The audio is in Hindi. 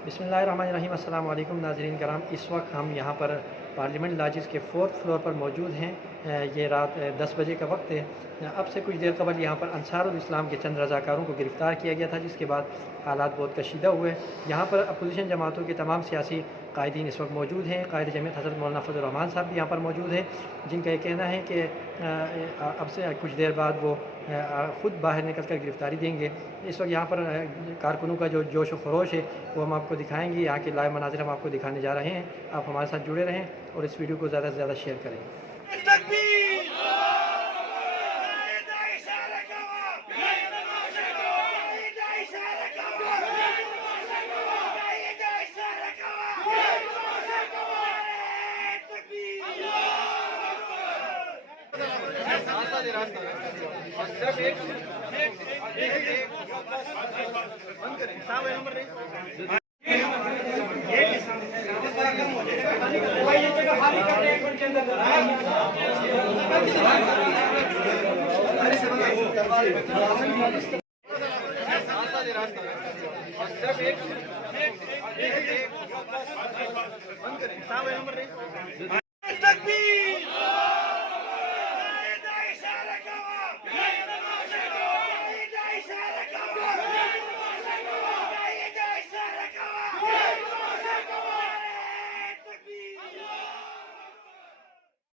बिस्मिल्लाहिर्रहमानिर्रहीम। अस्सलाम वालेकुम नाज़रीन कराम। इस वक्त हम यहाँ पर पार्लियामेंट लॉजेस के 4th फ्लोर पर मौजूद हैं। ये रात 10 बजे का वक्त है। अब से कुछ देर कबल यहाँ पर अंसारुल इस्लाम के चंद रज़ाकारों को गिरफ़्तार किया गया था, जिसके बाद हालात बहुत कशीदा हुए। यहाँ पर अपोजिशन जमातों के तमाम सियासी कायदीन इस वक्त मौजूद हैं। कायद जमीयत हज़रत मौलाना फज़लुर रहमान साहब भी यहाँ पर मौजूद हैं, जिनका ये कहना है कि अब से कुछ देर बाद वो ख़ुद बाहर निकल कर गिरफ़्तारी देंगे। इस वक्त यहाँ पर कारकुनों का जो जोश व खरोश है वो हम आपको दिखाएंगे। यहाँ के लाइव मनाज़िर हम आपको दिखाने जा रहे हैं। आप हमारे साथ जुड़े रहें और इस वीडियो को ज़्यादा से ज़्यादा शेयर करें।